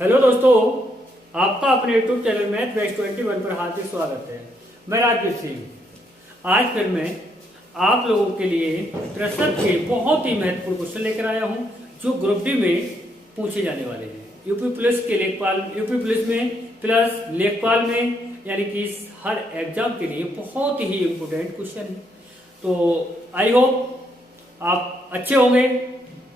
Hello दोस्तों, आपका अपने यूट्यूब चैनल मैथ बैच 21 पर हार्दिक स्वागत है। मैं राजवीर सिंह। आज फिर मैं आप लोगों के लिए प्रश्न के बहुत ही महत्वपूर्ण क्वेश्चन लेकर आया हूं, जो ग्रुप डी में पूछे जाने वाले हैं। यूपी पुलिस के लेखपाल, यूपी पुलिस में प्लस लेखपाल में, यानी कि हर एग्जाम के लिए बहुत ही इम्पोर्टेंट क्वेश्चन है। तो आई होप आप अच्छे होंगे।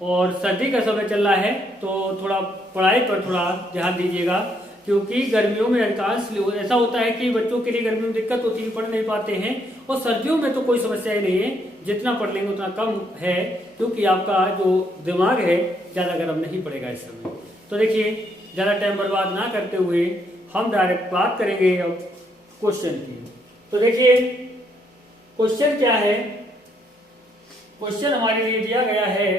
और सर्दी का समय चल रहा है तो थोड़ा पढ़ाई पर थोड़ा ध्यान दीजिएगा, क्योंकि गर्मियों में अधिकांश ऐसा होता है कि बच्चों के लिए गर्मियों में दिक्कत होती है, पढ़ नहीं पाते हैं। और सर्दियों में तो कोई समस्या ही नहीं है, जितना पढ़ लेंगे उतना कम है, क्योंकि आपका जो दिमाग है ज़्यादा गर्म नहीं पड़ेगा इस समय। तो देखिए, ज़्यादा टाइम बर्बाद ना करते हुए हम डायरेक्ट बात करेंगे अब क्वेश्चन की। तो देखिए क्वेश्चन क्या है। क्वेश्चन हमारे लिए दिया गया है,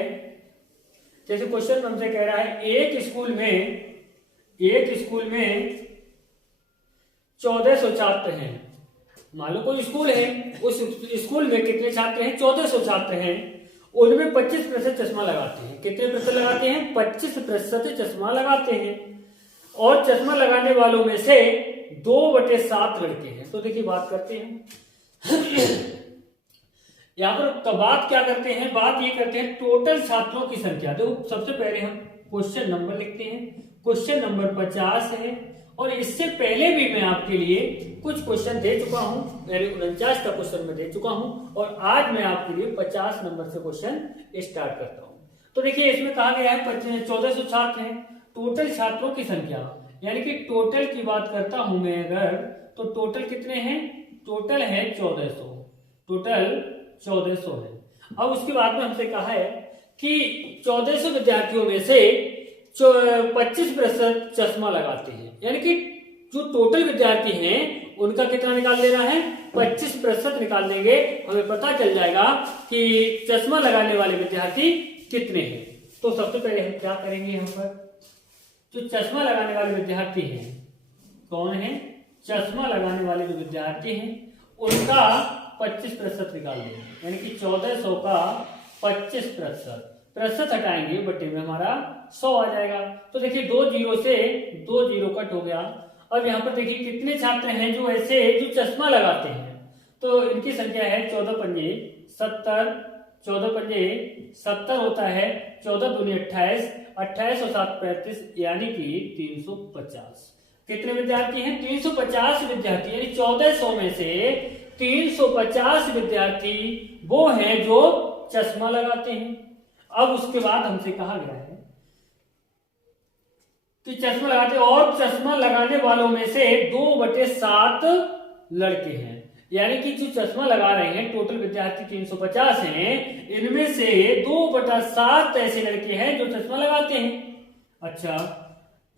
जैसे क्वेश्चन हमसे कह रहा है एक स्कूल में 1400 छात्र हैं। मान लो कोई स्कूल है, उस स्कूल में कितने छात्र हैं? 1400 छात्र हैं। उनमें 25% चश्मा लगाते हैं। कितने प्रतिशत लगाते हैं? 25% चश्मा लगाते हैं। और चश्मा लगाने वालों में से 2/7 लड़के हैं। तो देखिए बात करते हैं यहाँ पर बात क्या करते हैं, बात ये करते हैं टोटल छात्रों की संख्या। तो सबसे पहले हम क्वेश्चन नंबर लिखते हैं। क्वेश्चन नंबर 50 है। और इससे पहले भी मैं आपके लिए कुछ क्वेश्चन दे चुका हूं। मेरे 49 का क्वेश्चन मैं दे चुका हूं, और आज मैं आपके लिए 50 नंबर से क्वेश्चन स्टार्ट करता हूं। तो देखिए इसमें कहा गया है 1400 छात्र हैं। टोटल छात्रों की संख्या, यानी कि टोटल की बात करता हूं मैं अगर, तो टोटल कितने हैं? टोटल है 1400। टोटल 1400 है। अब उसके बाद में हमसे कहा है कि 1400 विद्यार्थियों में से 25% चश्मा लगाते हैं, यानी कि जो टोटल विद्यार्थी हैं उनका कितना निकाल लेना है? 25% निकाल देंगे, हमें पता चल जाएगा कि चश्मा लगाने वाले विद्यार्थी कितने हैं। तो सबसे पहले हम क्या करेंगे, यहाँ पर जो चश्मा लगाने वाले विद्यार्थी हैं कौन है? चश्मा लगाने वाले जो विद्यार्थी हैं उनका 25% निकाल देंगे, यानी कि 1400 का 25% हटाएंगे, बटे में हमारा 100 आ जाएगा। तो देखिए 2 जीरो से 2 जीरो कट हो गया। अब यहाँ पर देखिए कितने छात्र हैं जो ऐसे जो चश्मा लगाते हैं, तो इनकी संख्या है 14 पंजे 70। 14 पंजे 70 होता है, 14 दूनी 28, 28 और 7 35, यानी कि 350। कितने विद्यार्थी हैं? 350 विद्यार्थी, यानी 1400 में से 350 विद्यार्थी वो हैं जो चश्मा लगाते हैं। अब उसके बाद हमसे कहा गया है कि चश्मा लगाते, और चश्मा लगाने वालों में से 2/7 लड़के हैं, यानी कि जो चश्मा लगा रहे हैं टोटल विद्यार्थी 350 हैं, इनमें से 2/7 ऐसे लड़के हैं जो चश्मा लगाते हैं। अच्छा,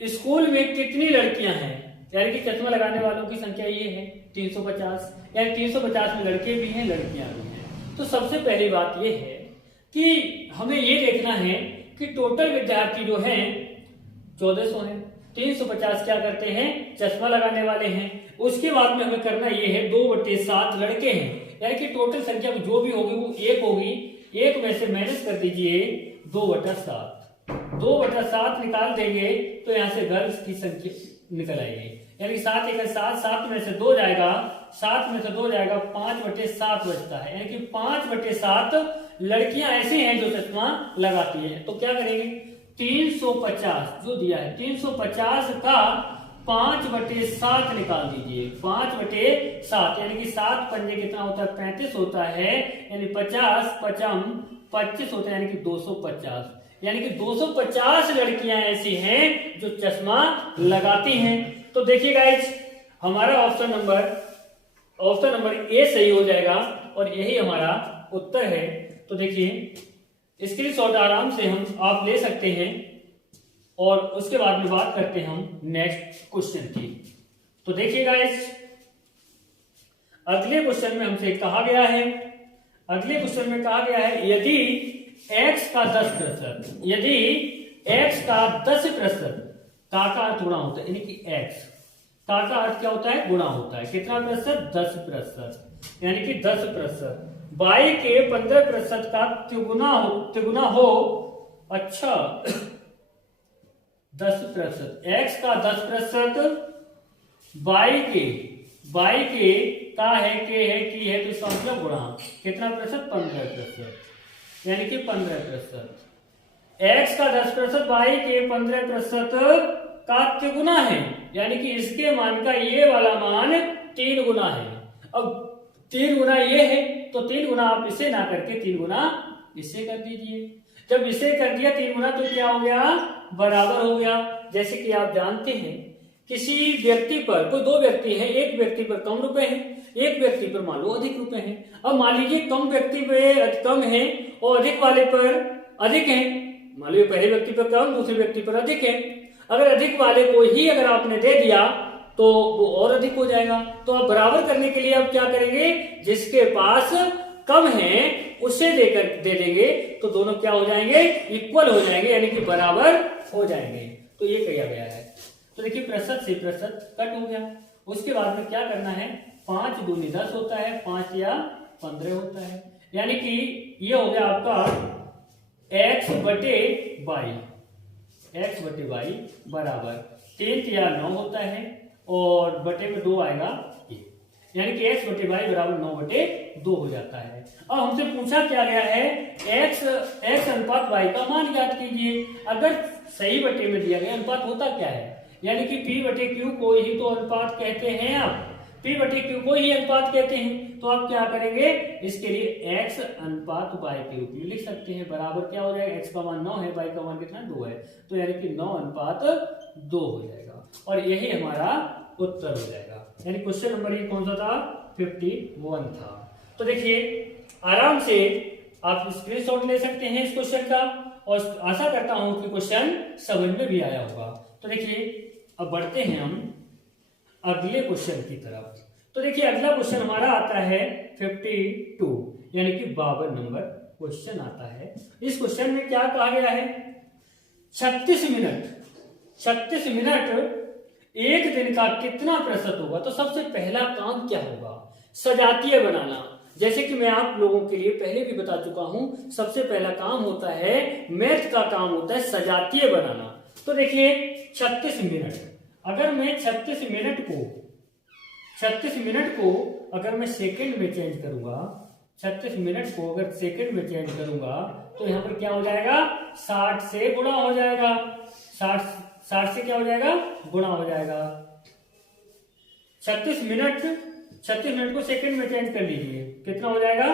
स्कूल में कितनी लड़कियां हैं? यानी कि चश्मा लगाने वालों की संख्या ये है 350, यानी 350 में लड़के भी हैं लड़कियां भी हैं। तो सबसे पहली बात ये है कि हमें ये देखना है कि टोटल विद्यार्थी जो हैं 1400 हैं, 350 क्या करते हैं? चश्मा लगाने वाले हैं। उसके बाद में हमें करना ये है 2/7 लड़के हैं, यानी कि टोटल संख्या जो भी होगी वो 1 होगी। 1 में से माइनस कर दीजिए 2/7। 2/7 निकाल देंगे तो यहाँ से गर्ल्स की संख्या निकल आएगी, यानी 7 1 7, 7 में से 2 जाएगा, 7 में से 2 जाएगा, 5/7 बचता है, यानी कि 5/7 लड़कियां ऐसी हैं जो चश्मा लगाती हैं। तो क्या करेंगे? 350 जो दिया है, 350 का 5/7 निकाल दीजिए। 5/7 यानी कि 7 पंजे कितना होता है? 35 होता है, यानी 50 पचम 25 होता है, यानी कि 250। यानी कि 250 लड़कियां ऐसी हैं जो चश्मा लगाती हैं। तो देखिए गाइस, हमारा ऑप्शन नंबर ए सही हो जाएगा, और यही हमारा उत्तर है। तो देखिए स्क्रीनशॉट आराम से आप ले सकते हैं, और उसके बाद में बात करते हैं हम नेक्स्ट क्वेश्चन की। तो देखिए गाइस, अगले क्वेश्चन में हमसे कहा गया है, यदि x का 10%, यदि x का 10% का अर्थ गुणा होता है, यानी कि x का अर्थ क्या होता है? गुणा होता है। कितना प्रतिशत? 10%, यानी कि 10%। y के 15% का तिगुना हो। अच्छा 10%, x का 10%, y के का है, के है, की है, तो इसका मतलब गुणा कितना प्रतिशत? 15%, यानी कि 15%। x का 10% y के 15% का त्रिगुना है, यानी कि इसके मान का ये वाला मान 3 गुना है। अब 3 गुना ये है तो 3 गुना आप इसे ना करके 3 गुना इसे कर दीजिए। जब इसे कर दिया 3 गुना तो क्या हो गया? बराबर हो गया। जैसे कि आप जानते हैं किसी व्यक्ति पर, कोई दो व्यक्ति है, एक व्यक्ति पर कम रुपए हैं, एक व्यक्ति पर मान लो अधिक रुपए हैं। अब मान लीजिए कम व्यक्ति पे कम है और अधिक वाले पर अधिक है। मान लीजिए पहले व्यक्ति पर कम, दूसरे व्यक्ति पर अधिक है। अगर अधिक वाले को ही अगर आपने दे दिया तो वो और अधिक हो जाएगा। तो आप बराबर करने के लिए अब क्या करेंगे? जिसके पास कम है उसे दे देंगे तो दोनों क्या हो जाएंगे? इक्वल हो जाएंगे, यानी कि बराबर हो जाएंगे। तो ये किया गया है। तो देखिए प्रतिशत से प्रतिशत कट हो गया। उसके बाद में क्या करना है? 5 दूनी 10 होता है, 5 या 15 होता है, यानी कि ये हो गया आपका x बटे y बराबर 3 या 9 होता है और बटे में 2 आएगा, यानी कि x बटे y बराबर 9/2 हो जाता है। अब हमसे पूछा क्या गया है? x अनुपात y का मान ज्ञात कीजिए। अगर सही बटे में दिया गया अनुपात होता क्या है? यानी कि p बटे q को ही तो अनुपात कहते हैं। आप p बटे q को ही अनुपात कहते हैं। तो आप क्या करेंगे? इसके लिए x अनुपात y के रूप में लिख सकते हैं। बराबर क्या हो जाएगा? x का मान 9 है, y का मान कितना? 2 है, तो यानी कि 9 अनुपात 2 हो जाएगा और यही हमारा उत्तर हो जाएगा। यानी क्वेश्चन नंबर ये कौन सा था? 51 था। तो देखिए आराम से आप स्क्रीनशॉट ले सकते हैं इस क्वेश्चन का और आशा करता हूं कि क्वेश्चन समझ में भी आया होगा। तो देखिए अब बढ़ते हैं हम अगले क्वेश्चन की तरफ। तो देखिए अगला क्वेश्चन हमारा आता है 52, यानी कि 52 नंबर क्वेश्चन आता है। इस क्वेश्चन में क्या कहा गया है? 36 मिनट एक दिन का कितना प्रतिशत होगा? तो सबसे पहला काम क्या होगा? सजातीय बनाना। जैसे कि मैं आप लोगों के लिए पहले भी बता चुका हूं, सबसे पहला काम होता है, मैथ का काम होता है सजातीय बनाना। तो देखिए 36 मिनट, अगर मैं 36 मिनट को अगर मैं सेकंड में चेंज करूंगा, 36 मिनट को अगर सेकंड में चेंज करूंगा तो यहां पर क्या हो जाएगा? 60 से गुणा हो जाएगा। 60 से क्या हो जाएगा? गुणा हो जाएगा। 36 मिनट को सेकंड में चेंज कर लीजिए, कितना हो जाएगा?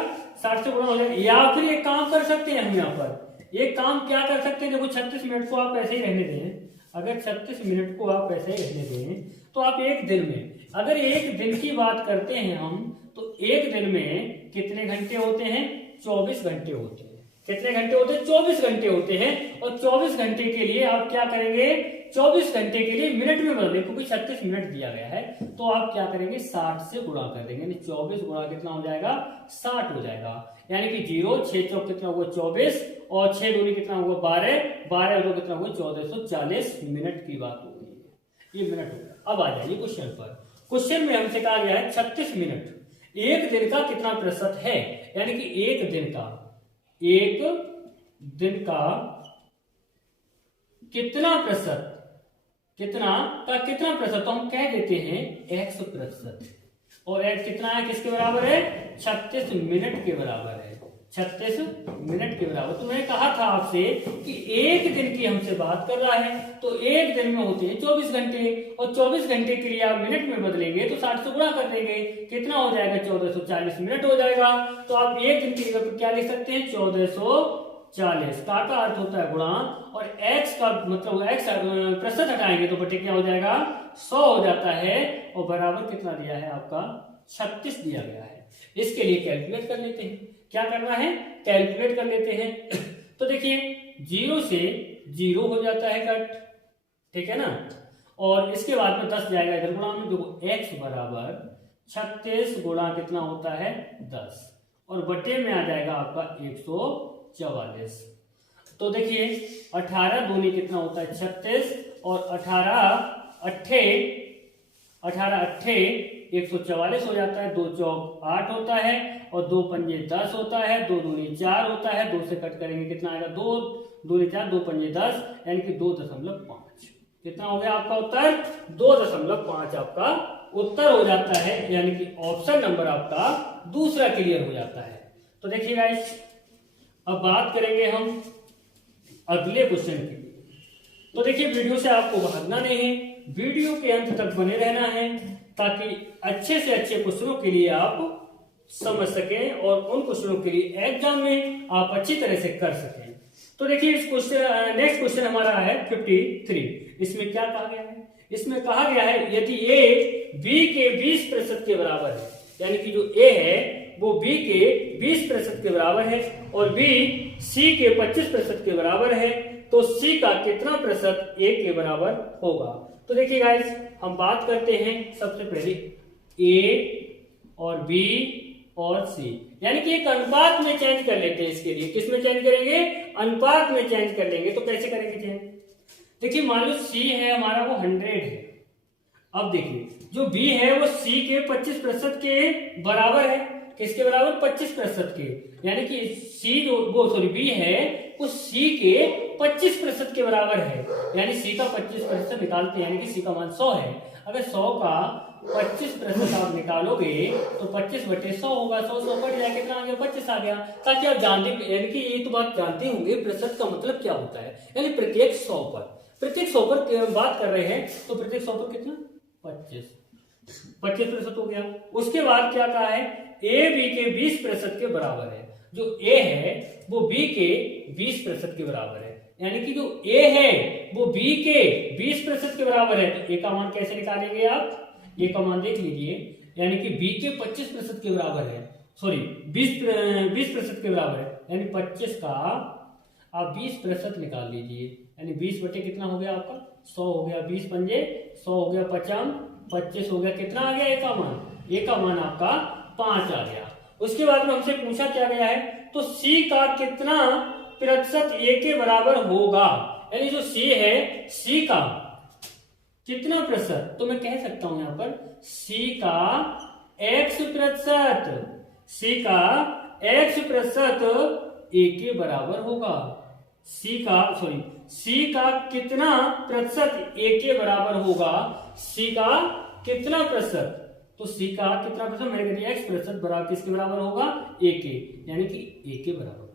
60 से गुणा हो जाएगा। या फिर एक काम कर सकते हैं हम, यहाँ पर एक काम क्या कर सकते हैं? देखो 36 मिनट को आप ऐसे ही रहने दें। अगर 36 मिनट को आप ऐसे ही रहने दें तो आप एक दिन में, अगर एक दिन की बात करते हैं हम, तो एक दिन में कितने घंटे होते हैं? 24 घंटे होते हैं। कितने घंटे होते हैं? 24 घंटे होते हैं। और 24 घंटे के लिए आप क्या करेंगे? 24 घंटे के लिए मिनट में बदले, क्योंकि 36 मिनट दिया गया है, तो आप क्या करेंगे? 60 से गुणा कर देंगे। 24 गुणा कितना हो जाएगा? 60 हो जाएगा। यानी कि 0 6 चौक कितना होगा? 24 और 6 दूनी कितना होगा? 12 और 2 कितना होगा? 1440 मिनट की बात हो गई है। ये मिनट हो गया। अब आ जाइए क्वेश्चन पर। क्वेश्चन में हमसे कहा गया है 36 मिनट एक दिन का कितना प्रतिशत है? यानी कि एक दिन का कितना प्रतिशत, कितना प्रतिशत? तो हम कह देते हैं x प्रतिशत। और x कितना है? किसके बराबर है? 36 मिनट के बराबर है। 36 मिनट के बराबर। तो मैंने कहा था आपसे कि एक दिन की हमसे बात कर रहा है, तो एक दिन में होते हैं 24 घंटे और 24 घंटे के लिए आप मिनट में बदलेंगे तो 60 से गुणा कर देंगे, कितना हो जाएगा? 1440 मिनट हो जाएगा। तो आप एक दिन की जगह पर क्या लिख सकते हैं? 1440 का अर्थ होता है गुणा, और x का मतलब x प्रतिशत हटाएंगे तो बटे क्या हो जाएगा? 100 हो जाता है। और बराबर कितना दिया है आपका? 36 दिया गया है। इसके लिए कैलकुलेट कर लेते हैं। क्या करना है? कैलकुलेट कर लेते हैं। तो देखिए 0 से 0 हो जाता है कट, ठीक है ना। और इसके बाद में 10 जाएगा इधर गुणा में। देखो x बराबर 36 गुणा कितना होता है? 10, और बटे में आ जाएगा आपका 144। तो देखिए 18 दूनी कितना होता है? 36, और 18 अट्ठे 144 हो जाता है। 2 चौक 8 होता है और 2 पंजे 10 होता है। 2 दूनी 4 होता है। 2 से कट करेंगे कितना आएगा? 2 दूनी 4, 2 पंजे 10, यानी कि 2.5। कितना हो गया आपका उत्तर? 2.5 आपका उत्तर हो जाता है, यानी कि ऑप्शन नंबर आपका दूसरा क्लियर हो जाता है। तो देखिए गाइस, अब बात करेंगे हम अगले क्वेश्चन की। तो देखिए, वीडियो से आपको भागना नहीं है, वीडियो के अंत तक बने रहना है, ताकि अच्छे से अच्छे क्वेश्चनों के लिए आप समझ सकें और उन क्वेश्चनों के लिए एग्जाम में आप अच्छी तरह से कर सकें। तो देखिए, इस क्वेश्चन नेक्स्ट क्वेश्चन हमारा है 53। इसमें क्या कहा गया है? इसमें कहा गया है यदि ए बी के 20% के बराबर है, यानी कि जो ए है वो बी के 20% के बराबर है और बी सी के 25% के बराबर है, तो सी का कितना प्रतिशत ए के बराबर होगा? तो देखिए गाइस, हम बात करते हैं सबसे पहले ए और बी और सी, यानी कि एक अनुपात में चेंज कर लेते हैं। इसके लिए किस में चेंज करेंगे? अनुपात में चेंज कर लेंगे। तो कैसे करेंगे चेंज? देखिए, मान लो सी है हमारा, वो 100 है। अब देखिए, जो बी है वो सी के 25% के बराबर है। किसके बराबर? 25% के, यानी कि सी जो वो सॉरी बी है वो सी के 25% के बराबर है, यानी सी का 25% निकालते हैं, यानी कि सी का मान 100 है। अगर 100 का 25% आप निकालोगे तो 25/100 होगा। 100 कट जाए, कितना आ गया? 25 आ गया। ताकि आप जानते, यानी कि ये तो बात जानते होंगे प्रतिशत का मतलब क्या होता है, यानी प्रत्येक 100 पर बात कर रहे हैं, तो प्रत्येक 100 पर कितना? 25% हो गया। उसके बाद क्या कहा है? ए बी के 20% के बराबर है। जो ए है वो बी के 20% के बराबर है, यानी कि जो ए है वो बी के 20% के बराबर है। तो ए का मान कैसे निकालेंगे आप? ए का मान देख लीजिए, यानी कि बी के 25% के बराबर है, सॉरी 20% के बराबर है, यानी 25 का आप 20% निकाल लीजिए, यानी 20 बटे कितना हो गया आपका? 100 हो गया। 20 पंजे 100 हो गया, 25 हो गया। कितना आ गया ए का मान? ए का मान आपका 5 आ गया। उसके बाद में हमसे पूछा क्या गया है? तो सी का कितना प्रतिशत ए के बराबर होगा, यानी जो सी है, सी का कितना प्रतिशत? तो मैं कह सकता हूं यहां पर सी का x%, सी का x% ए के बराबर होगा। सी का कितना प्रतिशत ए के बराबर होगा? सी का कितना प्रतिशत? तो सी का कितना प्रतिशत? मैंने कह दिया x% बराबर किसके बराबर होगा? ए के, यानी कि ए के बराबर होगा।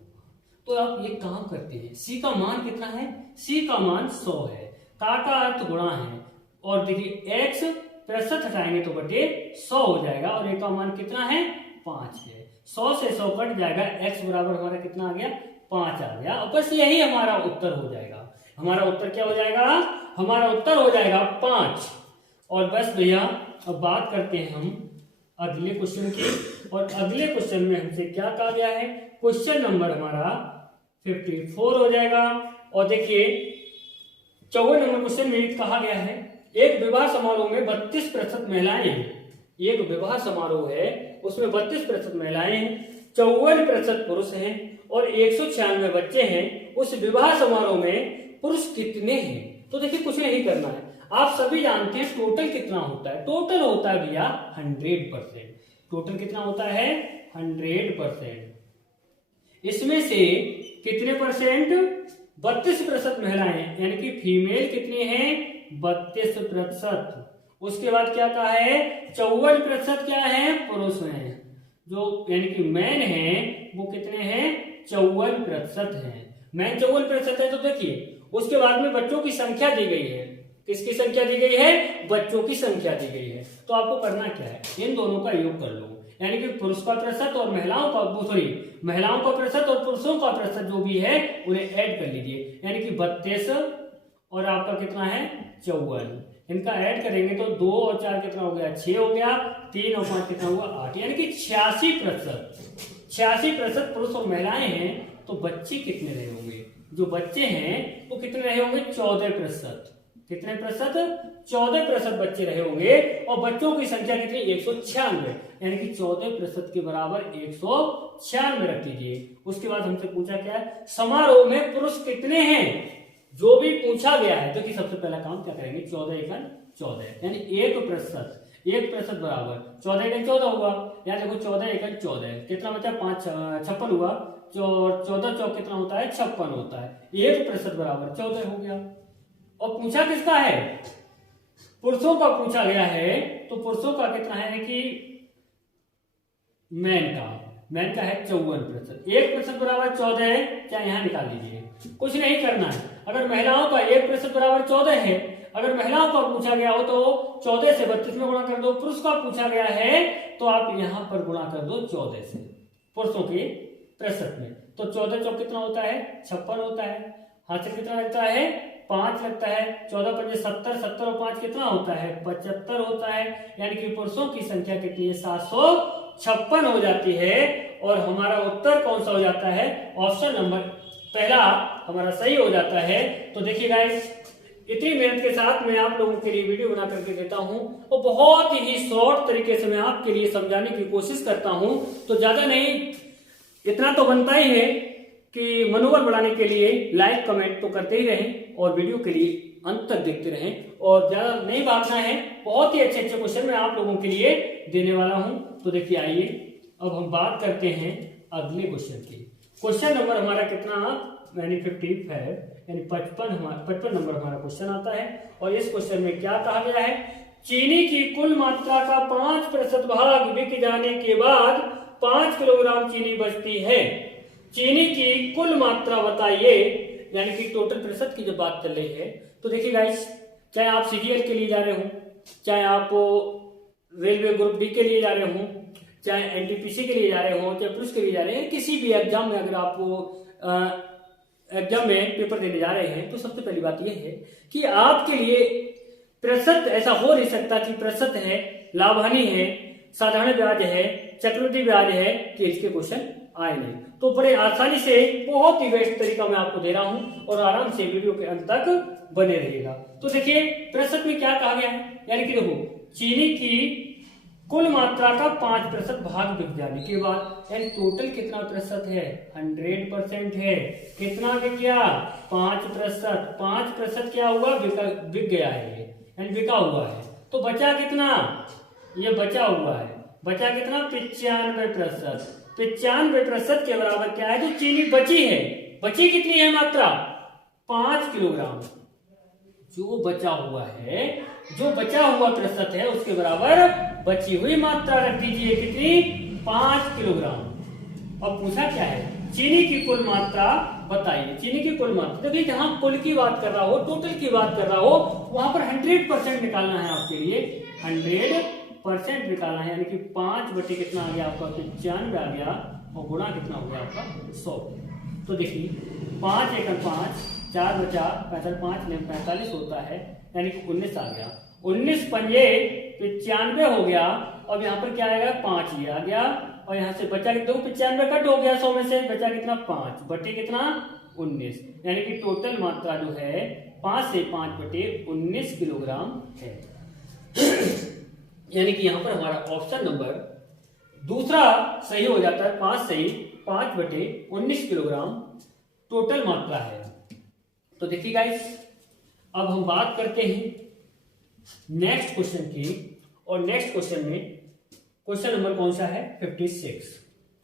तो आप ये काम करते हैं, सी का मान कितना है? सी का मान 100 है, का अर्थ गुणा है, और देखिए x% हटाएंगे तो बटे 100 हो जाएगा, और ए का मान कितना है? 5 है। 100 से 100 कट जाएगा, x बराबर हमारा कितना आ गया? 5 आ गया, और बस यही हमारा उत्तर हो जाएगा। हमारा उत्तर क्या हो जाएगा? हमारा उत्तर हो जाएगा 5। और बस भैया, अब बात करते हैं हम अगले क्वेश्चन की, और अगले क्वेश्चन में हमसे क्या कहा गया है? क्वेश्चन नंबर हमारा 54 हो जाएगा। और देखिए, 54 नंबर क्वेश्चन में कहा गया है एक विवाह समारोह में 32% महिलाएं हैं। एक विवाह समारोह है, उसमें 32% महिलाएं हैं, 54% पुरुष हैं और 196 बच्चे हैं। उस विवाह समारोह में पुरुष कितने हैं? तो देखिए, कुछ नहीं करना है, आप सभी जानते हैं टोटल कितना होता है। टोटल होता है भैया 100%। टोटल कितना होता है? 100%। इसमें से कितने परसेंट? 32% महिलाएं, यानी कि फीमेल कितने हैं? 32%। उसके बाद क्या कहा है? 54% क्या है? पुरुष हैं, जो यानी कि मैन है वो कितने हैं? 54% हैं। मैन 54% है। तो देखिए, उसके बाद में बच्चों की संख्या दी गई है। किसकी संख्या दी गई है? बच्चों की संख्या दी गई है। तो आपको करना क्या है? इन दोनों का योग कर लो, यानी कि पुरुष का प्रतिशत और महिलाओं का प्रतिशत और पुरुषों का प्रतिशत जो भी है उन्हें ऐड कर लीजिए, यानी कि 32 और आपका कितना है? 54। इनका ऐड करेंगे तो 2 और 4 कितना हो गया? 6 हो गया। 3 और 5 कितना हुआ? 8, यानी कि 86% पुरुष और महिलाएं हैं। तो बच्चे कितने रहे होंगे? जो बच्चे हैं वो कितने रहे होंगे? 14%। कितने प्रतिशत? 14% बच्चे रहे होंगे, और बच्चों की संख्या कितनी? 196, यानी कि 14% के बराबर 196 रख दीजिए। उसके बाद हमसे पूछा क्या है? समारोह में पुरुष कितने हैं? जो भी पूछा गया है, तो कि सबसे पहला काम क्या करेंगे? 14 एकन 14, यानी 1% बराबर 14 एकन 14 हुआ। यार देखो, 14 एकन 14 कितना बचा? 5 56 हुआ। 14 चौक कितना होता है? 56 होता है। 1% बराबर 14 हो गया। और पूछा किसका है, पुरुषों का पूछा गया है। तो पुरुषों का कितना है कि मैन का है 54%। 1% बराबर 14 है, क्या यहां निकाल लीजिए, कुछ नहीं करना है। अगर महिलाओं का 1% बराबर 14 है, अगर महिलाओं का पूछा गया हो तो 14 से 32 में गुणा कर दो। पुरुष का पूछा गया है तो आप यहां पर गुणा कर दो 14 से, पुरुषों के प्रतिशत में। तो 14 चौक कितना होता है, 56 होता है। हाथ से कितना लगता है, 5 लगता है। 14 पंजे 70, 70 और 5 कितना होता है, 75 होता है। यानी कि पुरुषों की संख्या कितनी है, 756 हो जाती है। और हमारा उत्तर कौन सा हो जाता है, ऑप्शन नंबर पहला हमारा सही हो जाता है। तो देखिए गाइस, इतनी मेहनत के साथ मैं आप लोगों के लिए वीडियो बना करके देता हूं और बहुत ही शॉर्ट तरीके से मैं आपके लिए समझाने की कोशिश करता हूं। तो ज्यादा नहीं, इतना तो बनता ही है कि मनोबल बढ़ाने के लिए लाइक कमेंट तो करते ही रहें और वीडियो के लिए अंत तक देखते रहें। और ज्यादा नहीं भागना है, बहुत ही अच्छे अच्छे क्वेश्चन मैं आप लोगों के लिए देने वाला हूं। तो देखिए आइए अब हम बात करते हैं अगले क्वेश्चन की। क्वेश्चन नंबर हमारा कितना, यानी 55, यानी 55 नंबर हमारा क्वेश्चन आता है। और इस क्वेश्चन में क्या कहा गया है, चीनी की कुल मात्रा का 5% भाग बिक जाने के बाद 5 किलोग्राम चीनी बचती है। चीनी की कुल मात्रा बताइए, यानी कि टोटल प्रतिशत की जब बात चल रही है। तो देखिए गाइस, चाहे आप सीजीएल के लिए जा रहे हो, चाहे आप रेलवे ग्रुप बी के लिए जा रहे हो, चाहे एनटीपीसी के लिए जा रहे हो, चाहे पुलिस के लिए जा रहे हैं, किसी भी एग्जाम में अगर आप एग्जाम में पेपर देने जा रहे हैं, तो सबसे पहली बात यह है कि आपके लिए प्रतिशत ऐसा हो नहीं सकता कि प्रतिशत है, लाभानी है, साधारण ब्याज है, चक्रवृद्धि ब्याज है, कि इसके क्वेश्चन आए नहीं। तो बड़े आसानी से बहुत ही बेस्ट तरीका मैं आपको दे रहा हूं और आराम से वीडियो के अंत तक बने रहिएगा। तो देखिए प्रतिशत में क्या कहा गया है, यानी कि देखो चीनी की कुल मात्रा का 5% भाग बिक जाने के बाद, यानी टोटल कितना प्रतिशत है, 100% है। कितना बिक गया, 5%। 5% क्या हुआ, बिक गया है ये, यानी बिका हुआ है। तो बचा कितना, ये बचा हुआ है, बचा कितना, 95%। 95% के बराबर क्या है, जो चीनी बची है, बची कितनी है मात्रा, 5 किलोग्राम। जो बचा हुआ है, जो बचा हुआ प्रतिशत है, उसके बराबर बची हुई मात्रा रख दीजिए, कितनी, 5 किलोग्राम। अब पूछा क्या है, चीनी की कुल मात्रा बताइए। चीनी की कुल मात्रा, देखिए जहां कुल की बात कर रहा हो, टोटल की बात कर रहा हो, वहां पर 100% निकालना है आपके लिए, 100% निकालना है। यानी कि 5 बटे कितना आ गया आपका, 95 आ गया, और गुणा कितना हो गया आपका, 100। तो देखिए 5 एकड़ 5, 4 बचा 45, 5 में 45 होता है, यानी कि 19 आ गया। 19 पंजे 95 हो गया। अब यहाँ पर क्या आएगा, 5 ये आ गया, और यहाँ से बचा कितना, 95 कट हो गया 100 में से, बचा कितना, 5 बटे कितना, 19। यानी कि टोटल मात्रा जो है 5 से 5 बटे 19 किलोग्राम है। यानी कि यहाँ पर हमारा ऑप्शन नंबर दूसरा सही हो जाता है, 5 सही, 5 बटे 19 किलोग्राम टोटल मात्रा है। तो देखिए गाइस, अब हम बात करते हैं नेक्स्ट क्वेश्चन की। और नेक्स्ट क्वेश्चन में क्वेश्चन नंबर कौन सा है, 56,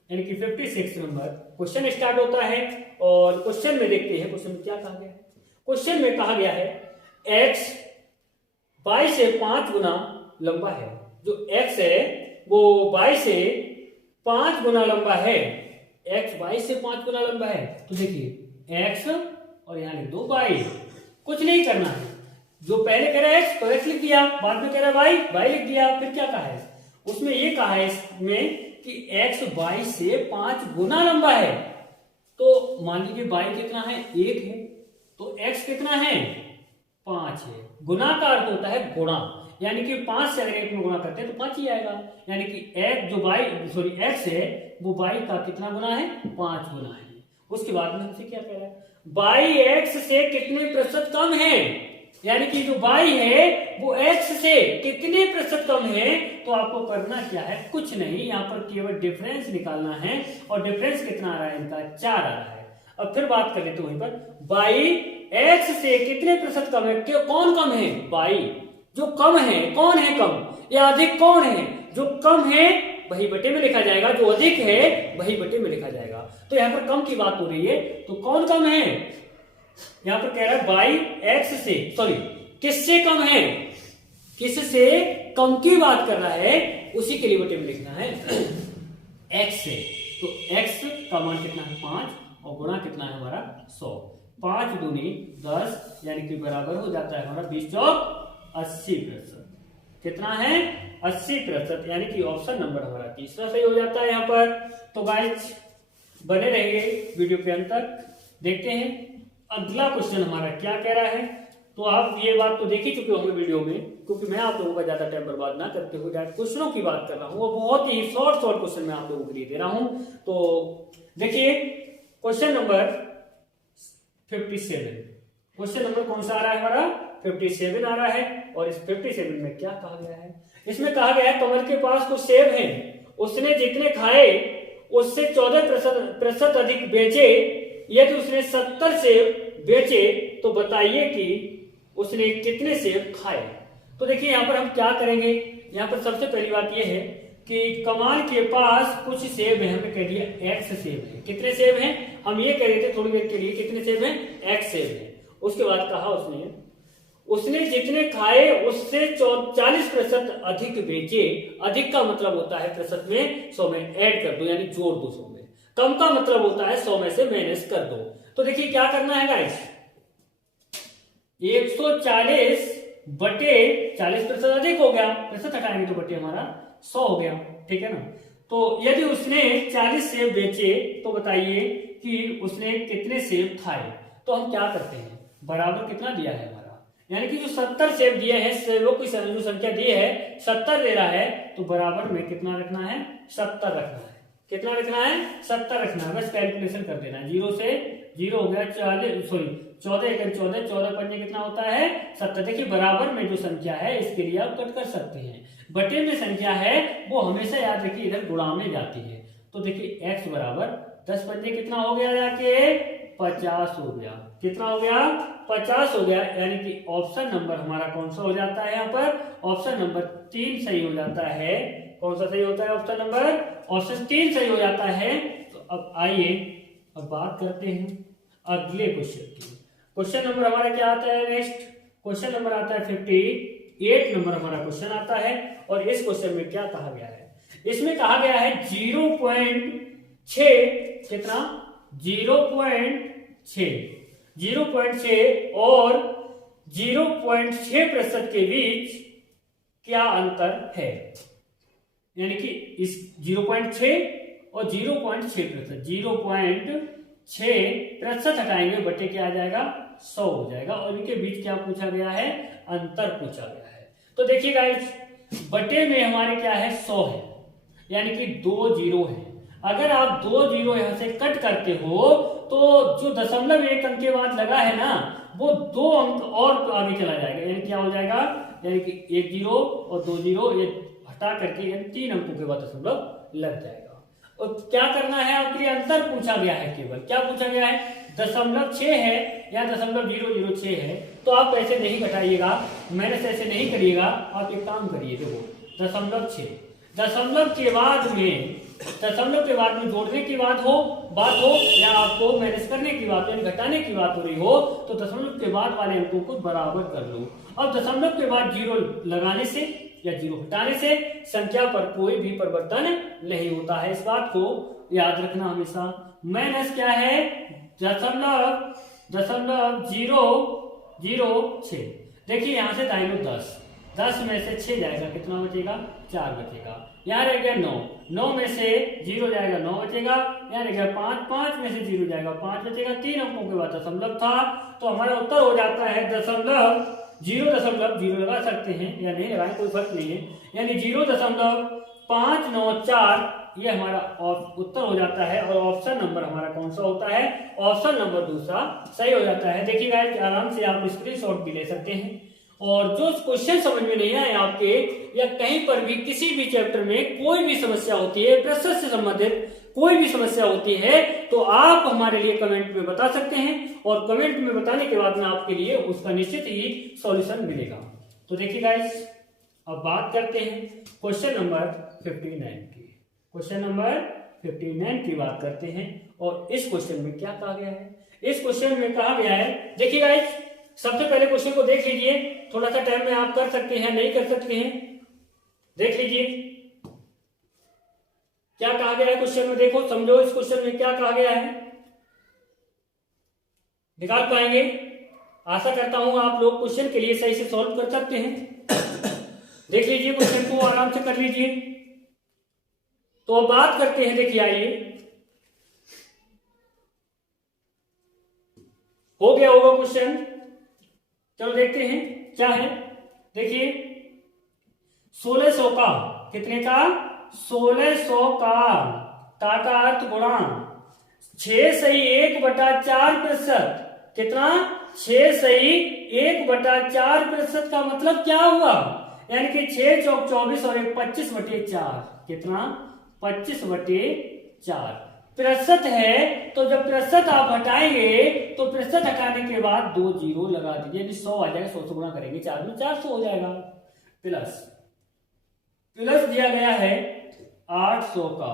यानी कि 56 नंबर क्वेश्चन स्टार्ट होता है। और क्वेश्चन में देखते हैं, क्वेश्चन में क्या कहा गया है। क्वेश्चन में कहा गया है x y से 5 गुना लंबा है। जो x है वो y से 5 गुना लंबा है। x y से 5 गुना लंबा है। तो देखिए x और यहां लिख दो y, कुछ नहीं करना है। जो पहले कह रहा है x तो x लिख दिया, बाद में कह रहा है y लिख दिया। फिर क्या कहा है उसमें, ये कहा है इसमें कि x y से 5 गुना लंबा है। तो मान लीजिए y कितना है, 1 है, तो x कितना है, 5 है। गुना का अर्थ होता है गुणा, यानी कि 5 से अगर 1 में गुणा करते हैं तो 5 ही आएगा। यानी कि x जो x है वो y का कितना गुना है, 5 गुना है। उसके बाद में हमसे क्या कह रहा है, y x से कितने प्रतिशत कम है। यानी कि जो y है वो x से कितने प्रतिशत कम है। तो आपको करना क्या है, कुछ नहीं, यहाँ पर केवल डिफरेंस निकालना है। और डिफरेंस कितना आ रहा है इनका, 4 आ रहा है। अब फिर बात कर लेते हैं वहीं पर, y x से कितने प्रतिशत कम है। कौन कम है, y। जो कम है, कौन है कम, या अधिक कौन है। जो कम है वही बटे में लिखा जाएगा, जो अधिक है वही बटे में लिखा जाएगा। तो यहाँ पर कम की बात हो रही है, तो कौन कम है, यहां पर कह रहा है बाई एक्स से, सॉरी किससे कम है, किससे कम की बात कर रहा है, उसी के लिए बेटे में लिखना है एक्स से। तो एक्स का मान कितना है 5 और गुणा कितना है हमारा 100, 5 दूनी 10 यानी कि बराबर हो जाता है हमारा 20 चौक 80%। कितना है 80%, यानी कि ऑप्शन नंबर हमारा तीसरा सही हो जाता है यहाँ पर। तो गाइस बने रहिए वीडियो के अंत तक, देखते हैं अगला क्वेश्चन हमारा क्या कह रहा है। तो आप ये बात तो देख ही चुके होंगे वीडियो में, क्योंकि मैं आप लोगों का ज्यादा टाइम बर्बाद ना करते हुए डायरेक्ट क्वेश्चनों की बात कर रहा हूँ, वो बहुत ही शॉर्ट क्वेश्चन मैं आप लोगों के लिए दे रहा हूं। तो देखिए क्वेश्चन नंबर 57, क्वेश्चन नंबर कौन सा आ रहा है हमारा 57 आ रहा है। और इस 57 में क्या कहा गया है, इसमें कहा गया है कमल के पास कुछ सेब हैं, उसने जितने खाए उससे 14% अधिक बेचे, यदि उसने 70 सेब बेचे तो बताइए कि उसने कितने सेब खाए। तो देखिए यहां पर हम क्या करेंगे, यहां पर सबसे पहली बात यह है कि कमाल के पास कुछ सेब है, हमने कह दिया एक्स सेब है। कितने सेब हैं, हम ये कह रहे थे थोड़ी देर के लिए, कितने सेब हैं, एक्स सेब है। उसके बाद कहा उसने जितने खाए उससे 40% अधिक बेचे। अधिक का मतलब होता है प्रतिशत में 100 में ऐड कर दो, यानी जोड़ दो 100 में। कम का मतलब होता है 100 में से माइनस कर दो। तो देखिए क्या करना है गाइस, 140 बटे 40% अधिक हो गया, प्रतिशत हटाएंगे तो बटे हमारा 100 हो गया, ठीक है ना। तो यदि उसने 40 सेब बेचे तो बताइए कि उसने कितने सेब खाए। तो हम क्या करते हैं, बराबर कितना दिया है हमारा, यानी कि जो 70 सेब दिए हैं, सेबों की जो संख्या दी है 70 दे रहा है, तो बराबर में कितना रखना है 70 रखना है। कितना रखना है 70 रखना है, बस कैलकुलेशन कर देना है। 0 से 0 हो गया 40, सॉरी 14 1 14, 14 पंजे कितना होता है 70। देखिए बराबर में जो संख्या है इसके लिए आप कट कर सकते हैं, बटे में संख्या है वो हमेशा याद रखिए इधर गुणा में जाती है। तो देखिए x बराबर 10 पंजे कितना हो गया जाके 50 हो गया। कितना हो गया 50 हो गया, यानी कि ऑप्शन नंबर हमारा कौन सा हो जाता है यहाँ पर, ऑप्शन नंबर 3 सही हो जाता है। कौन सा सही होता है, ऑप्शन नंबर, ऑप्शन 3 सही हो जाता है। तो अब आइए अब बात करते हैं अगले क्वेश्चन की। क्वेश्चन नंबर हमारा क्या आता है नेक्स्ट, क्वेश्चन नंबर आता है 58 नंबर हमारा क्वेश्चन आता है। और इस क्वेश्चन में क्या कहा गया है, इसमें कहा गया है 0.6 कितना 0.6 और 0.6% के बीच क्या अंतर है। यानी कि इस 0.6 और 0.6%, 0.6% हटाएंगे बटे क्या आ जाएगा 100 हो जाएगा। और इनके बीच क्या पूछा गया है, अंतर पूछा गया है। तो देखिए गाइस बटे में हमारे क्या है 100 है, यानी कि 2 जीरो है। अगर आप 2 जीरो यहां से कट करते हो तो जो 0.1 अंक के बाद लगा है ना, वो 2 अंक और आगे चला जाएगा, यानी क्या हो जाएगा, यानी कि 1 जीरो और 2 जीरो ये हटा करके यानी 3 अंकों के बाद दशमलव लग जाएगा। और क्या करना है आपके लिए, अंतर पूछा गया है, केवल क्या पूछा गया है 0.6 है या 0.006 है। तो आप ऐसे नहीं घटाइएगा, मैंने से ऐसे नहीं करिएगा, आप एक काम करिए, देखो 0.6 दशमलव के बाद में जोड़ने की बात हो या आपको माइनस करने की बात यानी घटाने की बात हो रही हो, तो दशमलव के बाद वाले अंकों को बराबर कर लो। अब दशमलव के बाद 0 लगाने से या 0 हटाने से संख्या पर कोई भी परिवर्तन नहीं होता है, इस बात को याद रखना हमेशा। माइनस क्या है 0.006। देखिए यहां से दाहिने 10 में से 6 जाएगा, कितना बचेगा 4 बचेगा। यहाँ रह गया 9 में से 0 जाएगा 9 बचेगा। यहाँ रह गया 5 में से 0 जाएगा 5 बचेगा। 3 अंकों के बाद दशमलव था, तो हमारा उत्तर हो जाता है 0.0 लगा सकते हैं या नहीं लगाए कोई फर्क नहीं है, यानी 0.594 ये हमारा उत्तर हो जाता है। और ऑप्शन नंबर हमारा कौन सा होता है, ऑप्शन नंबर दूसरा सही हो जाता है। देखिए गाइस आराम से आप स्क्रीनशॉट भी ले सकते हैं। और जो क्वेश्चन समझ में नहीं आए आपके या कहीं पर भी किसी भी चैप्टर में कोई भी समस्या होती है, प्रश्न से संबंधित कोई भी समस्या होती है, तो आप हमारे लिए कमेंट में बता सकते हैं। और कमेंट में बताने के बाद में आपके लिए उसका निश्चित ही सॉल्यूशन मिलेगा। तो देखिए गाइस अब बात करते हैं क्वेश्चन नंबर 59 की। क्वेश्चन नंबर 59 की बात करते हैं। और इस क्वेश्चन में क्या कहा गया है, इस क्वेश्चन में कहा गया है, देखिए गाइस सबसे पहले क्वेश्चन को देख लीजिए, थोड़ा सा टाइम में आप कर सकते हैं नहीं कर सकते हैं, देख लीजिए क्या कहा गया है क्वेश्चन में। देखो समझो इस क्वेश्चन में क्या कहा गया है, निकाल पाएंगे। आशा करता हूं आप लोग क्वेश्चन के लिए सही से सॉल्व कर सकते हैं। देख लीजिए क्वेश्चन को आराम से कर लीजिए। तो अब बात करते हैं, देखिए आइए हो गया होगा क्वेश्चन, चलो देखते हैं क्या है। देखिए 1600 का, कितने का, 1600 का अर्थ गुणा 6 सही 1/4%, कितना, 6 सही 1/4% का मतलब क्या हुआ, यानी कि 6 चौक 24 और 1 25/4, कितना, 25/4 प्रतिशत है। तो जब प्रतिशत आप हटाएंगे तो प्रतिशत हटाने के बाद 2 जीरो लगा दीजिए, 100 आ जाएगा, 100 से गुणा करेंगे 4 में 400 हो जाएगा। प्लस दिया गया है 800 का,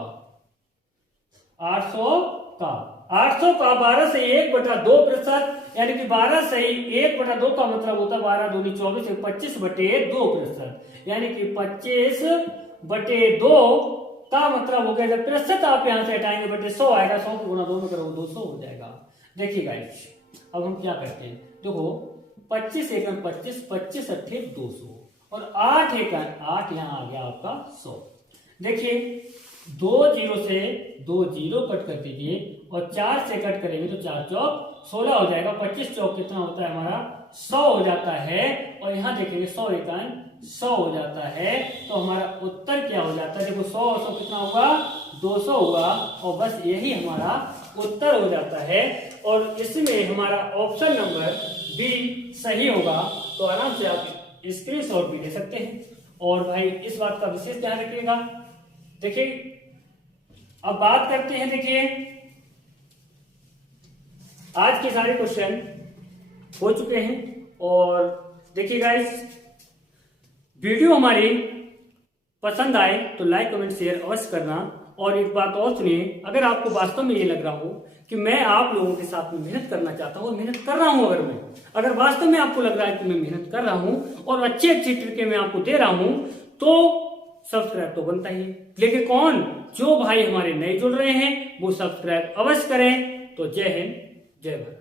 800 का 12 से 1/2%, यानी कि 12 से 1/2 का मतलब होता है 12 दूनी 24, 25/2%, यानी कि 25/2 का मतलब हो गया। जब प्रतिशत आप यहां से हटाएंगे बटे 100 आएगा, 100 को गुणा 2 में करोगे 200 हो जाएगा। देखिए गाइस अब हम क्या करते हैं, देखो 25 एकम 25, 25 अट्ठे 200 और 8 एकम 8 यहाँ आ गया आपका 100। देखिए 2 जीरो से 2 जीरो कट कर दीजिए और 4 से कट करेंगे तो 4 चौक 16 हो जाएगा, 25 चौक कितना होता है हमारा 100 हो जाता है। और यहाँ देखेंगे 100 एकम 100 हो जाता है, तो हमारा उत्तर क्या हो जाता है, देखो 100 और 100 कितना होगा, 200 हुआ, और बस यही हमारा उत्तर हो जाता है। और इसमें हमारा ऑप्शन नंबर बी सही होगा। तो आराम से आप स्क्रीनशॉट भी ले सकते हैं। और भाई इस बात का विशेष ध्यान रखिएगा। देखिए अब बात करते हैं, देखिए आज के सारे क्वेश्चन हो चुके हैं। और देखिए गाइस वीडियो हमारी पसंद आए तो लाइक कमेंट शेयर अवश्य करना। और एक बात और सुनिए, अगर आपको वास्तव में ये लग रहा हो कि मैं आप लोगों के साथ में मेहनत करना चाहता हूँ, मेहनत कर रहा हूँ, अगर वास्तव में आपको लग रहा है कि मैं मेहनत कर रहा हूँ और अच्छे ट्रिक मैं आपको दे रहा हूँ, तो सब्सक्राइब तो बनता ही है। लेकिन कौन, जो भाई हमारे नए जुड़ रहे हैं वो सब्सक्राइब अवश्य करें। तो जय हिंद, जय भारत।